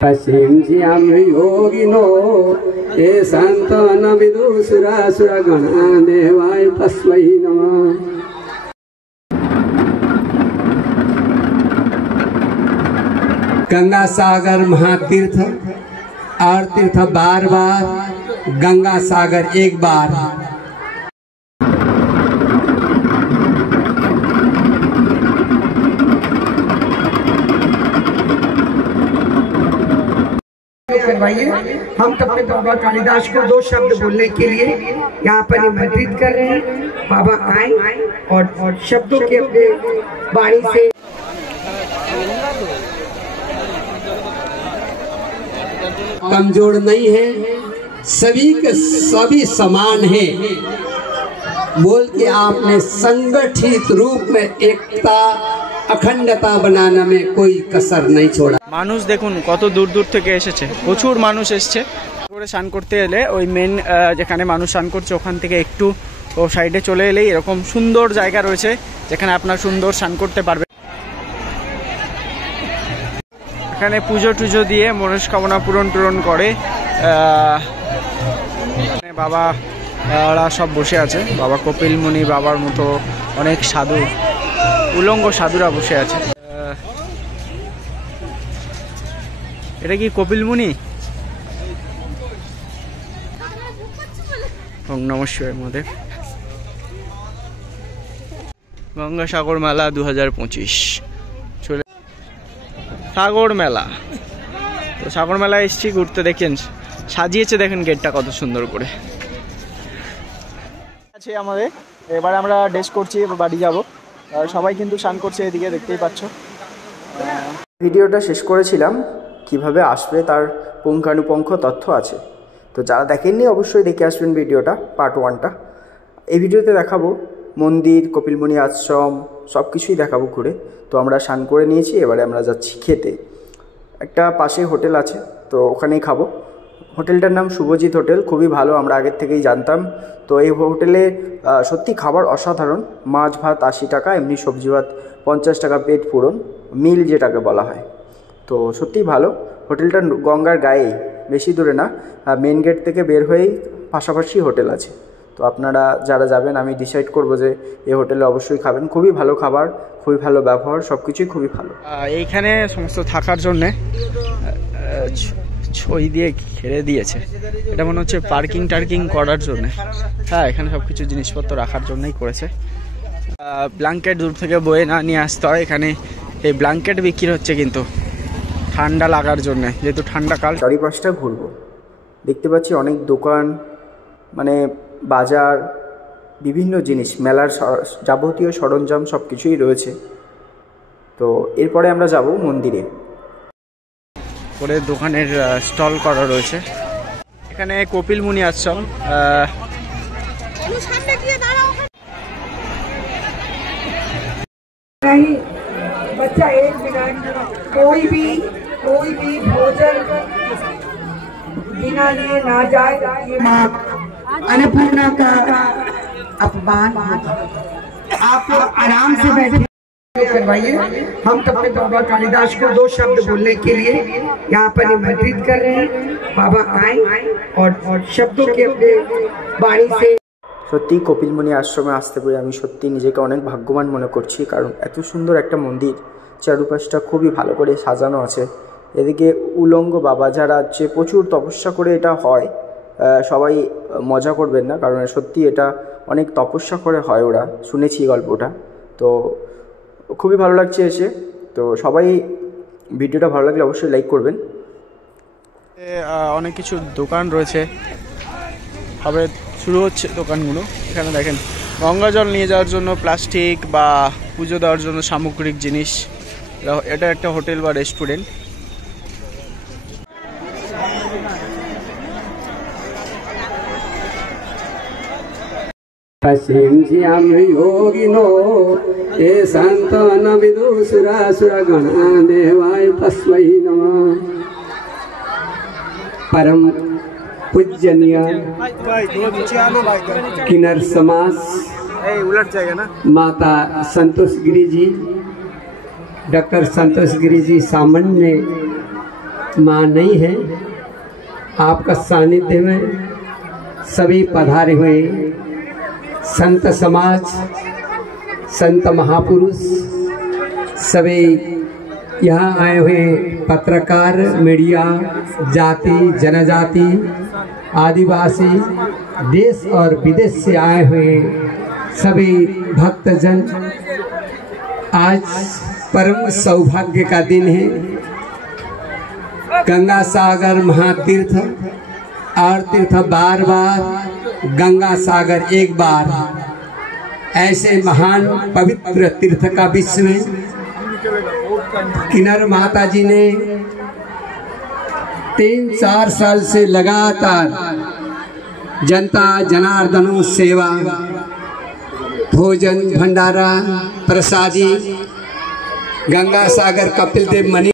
पश्येम योगिनो ये संतन विदुसुरासुरगण देवाय तस्मै नमः। गंगा सागर महातीर्थ और तीर्थ बार बार, गंगा सागर एक बार। करवाइए। हम तब तक बाबा कालिदास को 2 शब्द बोलने के लिए यहाँ पर निमंत्रित कर रहे हैं। बाबा आए और शब्दों के अपने वाणी से कमजोर नहीं है, सभी के सभी समान है बोल के आपने संगठित रूप में एकता अखंडता बनाने में कोई कसर नहीं छोड़ा। মানুষ দেখুন কত দূর দূর থেকে এসেছে, প্রচুর মানুষ এসছে। করে স্নান করতে এলে ওই মেন যেখানে মানুষ স্নান করছে ওখান থেকে একটু ও সাইডে চলে এলেই এরকম সুন্দর জায়গা রয়েছে যেখানে আপনার সুন্দর স্নান করতে পারবে। এখানে পুজো টুজো দিয়ে মনস্কামনা পূরণ করে। বাবা ওরা সব বসে আছে, বাবা কপিল মুনি বাবার মতো অনেক সাধু উলঙ্গ সাধুরা বসে আছে। এটা কি কপিল মুনি? ওম নমঃ শিবায় মহাদেব। গঙ্গা সাগর মেলা 2025 চলে। সাগর মেলা, তো সাগর মেলা এসছি ঘুরতে। দেখেন সাজিয়েছে, দেখেন গেটটা কত সুন্দর করে আছে আমাদের। এবার আমরা ড্রেস করছি, বাড়ি যাব। সবাই কিন্তু স্নান করছে এদিকে, দেখতেই পাচ্ছ। ভিডিওটা শেষ করেছিলাম, কিভাবে আসবে তার পুঙ্খানুপুঙ্খ তথ্য আছে। তো যারা দেখেননি অবশ্যই দেখে আসবেন ভিডিওটা, পার্ট 1টা। এই ভিডিওতে দেখাবো মন্দির, কপিলমুনি আশ্রম সব কিছুই দেখাবো ঘুরে। তো আমরা স্নান করে নিয়েছি, এবারে আমরা যাচ্ছি খেতে। একটা পাশে হোটেল আছে, তো ওখানেই খাবো। হোটেলটার নাম শুভজিৎ হোটেল, খুবই ভালো, আমরা আগের থেকেই জানতাম। তো এই হোটেলে সত্যি খাবার অসাধারণ। মাছ ভাত 80 টাকা, এমনি সবজি ভাত 50 টাকা পেট পূরণ, মিল যেটাকে বলা হয়। তো সত্যিই ভালো। হোটেলটা গঙ্গার গায়েই, বেশি দূরে না, মেন গেট থেকে বের হয়েই পাশাপাশি হোটেল আছে। তো আপনারা যারা যাবেন আমি ডিসাইড করব যে এই হোটেলে অবশ্যই খাবেন। খুবই ভালো খাবার, খুবই ভালো ব্যবহার, সব কিছুই খুবই ভালো। এইখানে সমস্ত থাকার জন্যে ছই দিয়ে ঘিরে দিয়েছে। এটা মনে হচ্ছে পার্কিং টার্কিং করার জন্য। হ্যাঁ, এখানে সব কিছু জিনিসপত্র রাখার জন্যই করেছে। ব্ল্যাঙ্কেট দূর থেকে বয়ে না নিয়ে আসতে হয়। এখানে এই ব্ল্যাঙ্কেট বিক্রি হচ্ছে কিন্তু ঠান্ডা লাগার জন্য, যেহেতু ঠান্ডাকাল। চারিপাশটা ঘুরবো, দেখতে পাচ্ছি অনেক দোকান, মানে বাজার, বিভিন্ন জিনিস, মেলার যাবতীয় সরঞ্জাম সব কিছুই রয়েছে। তো এরপরে আমরা যাব মন্দিরে। পরে দোকানের স্টল করা রয়েছে। এখানে কপিল মুনি আশ্রম। बच्चा 1 मिनट, कोई भी भोजन बिना लिए ना जाए, ये माँ अन्नपूर्णा का अपमान होगा। आप आराम से बैठे करवाइए। हम तब तक बाबा कालिदास को 2 शब्द बोलने के लिए यहाँ पर निमंत्रित कर रहे हैं। बाबा आए और शब्दों के अपने वाणी से। সত্যি কপিলমুনি আশ্রমে আসতে পেরে আমি সত্যি নিজেকে অনেক ভাগ্যবান মনে করছি, কারণ এত সুন্দর একটা মন্দির, চারপাশটা খুবই ভালো করে সাজানো আছে। এদিকে উলঙ্গ বাবা যারা যে প্রচুর তপস্যা করে এটা হয়, সবাই মজা করবেন না, কারণ সত্যি এটা অনেক তপস্যা করে হয়, ওরা শুনেছি গল্পটা। তো খুবই ভালো লাগছে এসে। তো সবাই ভিডিওটা ভালো লাগলে অবশ্যই লাইক করবেন। অনেক কিছু দোকান রয়েছে, হবে শুরু হচ্ছে দোকানগুলো। এখানে দেখেন গঙ্গা জল নিয়ে যাওয়ার জন্য প্লাস্টিক বা পুজো দেওয়ার জন্য সামগ্রিক জিনিস। এটা একটা হোটেল বা রেস্টুরেন্ট। पश्येम योगिनो ये संतन विदुसुरासुरगण देवाय तस्मै नमः। परम पूजनीय किन्नर समाज उलट जाएगा ना, माता संतोष गिरी जी, डॉक्टर संतोष गिरी जी सामान्य मान नहीं है। आपका सानिध्य में सभी पधारे हुए संत समाज, संत महापुरुष, सभी यहाँ आए हुए पत्रकार, मीडिया, जाति जनजाति, आदिवासी, देश और विदेश से आए हुए सभी भक्तजन, आज परम सौभाग्य का दिन है। गंगा सागर महातीर्थ और तीर्थ बार बार, गंगा सागर एक बार, ऐसे महान पवित्र तीर्थ का विश्व में किन्नर माता जी ने 3-4 साल से लगातार जनता जनार्दनों सेवा, भोजन भंडारा, प्रसादी, गंगा सागर कपिल देव मणि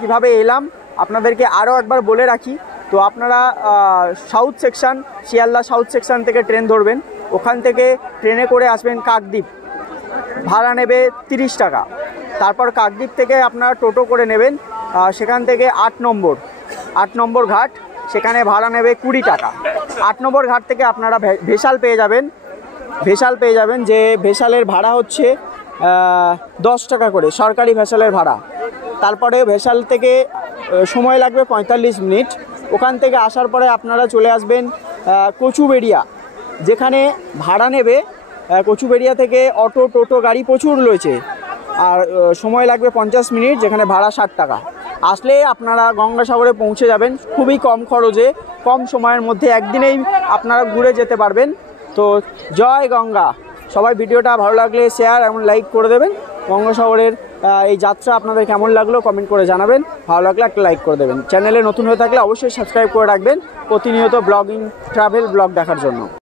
কিভাবে এলাম আপনাদেরকে আরও একবার বলে রাখি। তো আপনারা south section, Sealdah south section থেকে ট্রেন ধরবেন। ওখান থেকে ট্রেনে করে আসবেন কাকদ্বীপ, ভাড়া নেবে 30 টাকা। তারপর কাকদ্বীপ থেকে আপনারা টোটো করে নেবেন, সেখান থেকে 8 নম্বর ঘাট, সেখানে ভাড়া নেবে 20 টাকা। 8 নম্বর ঘাট থেকে আপনারা ভেসাল পেয়ে যাবেন, যে ভেসালের ভাড়া হচ্ছে 10 টাকা করে, সরকারি ভেসালের ভাড়া। তারপরে ভেসাল থেকে সময় লাগবে 45 মিনিট। ওখান থেকে আসার পরে আপনারা চলে আসবেন কচুবেড়িয়া, যেখানে ভাড়া নেবে, কচুবেড়িয়া থেকে অটো টোটো গাড়ি প্রচুর রয়েছে, আর সময় লাগবে 50 মিনিট, যেখানে ভাড়া 60 টাকা। আসলে আপনারা গঙ্গাসাগরে পৌঁছে যাবেন খুবই কম খরচে, কম সময়ের মধ্যে, একদিনেই আপনারা ঘুরে যেতে পারবেন। তো জয় গঙ্গা। সবাই ভিডিওটা ভালো লাগলে শেয়ার এবং লাইক করে দেবেন। গঙ্গাসাগরের এই যাত্রা আপনাদের কেমন লাগলো কমেন্ট করে জানাবেন। ভালো লাগলে একটা লাইক করে দেবেন। চ্যানেলে নতুন হয়ে থাকলে অবশ্যই সাবস্ক্রাইব করে রাখবেন প্রতিনিয়ত ব্লগিং, ট্রাভেল ব্লগ দেখার জন্য।